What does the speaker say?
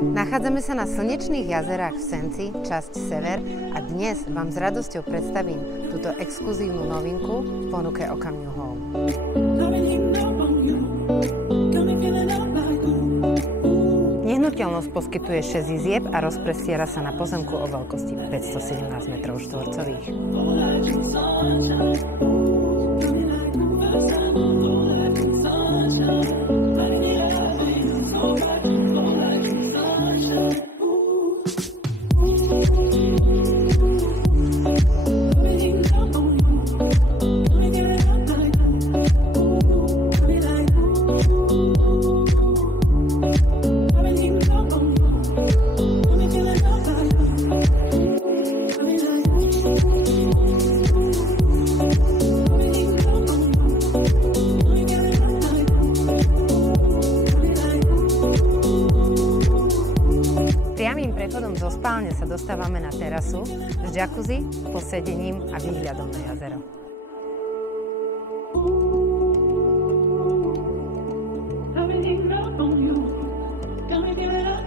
Nachádzame sa na slnečných jazerách v Senci, časť Sever, a dnes vám s radosťou predstavím túto exkluzívnu novinku v ponuke Okamiu Home. Nehnuteľnosť poskytuje 6 izieb a rozprestiera sa na pozemku o veľkosti 517 m štvorcových. Priamym prechodom zo spálne sa dostávame na terasu s jacuzzi, posedením a výhľadom na jazero. Everything up on you, got me feeling like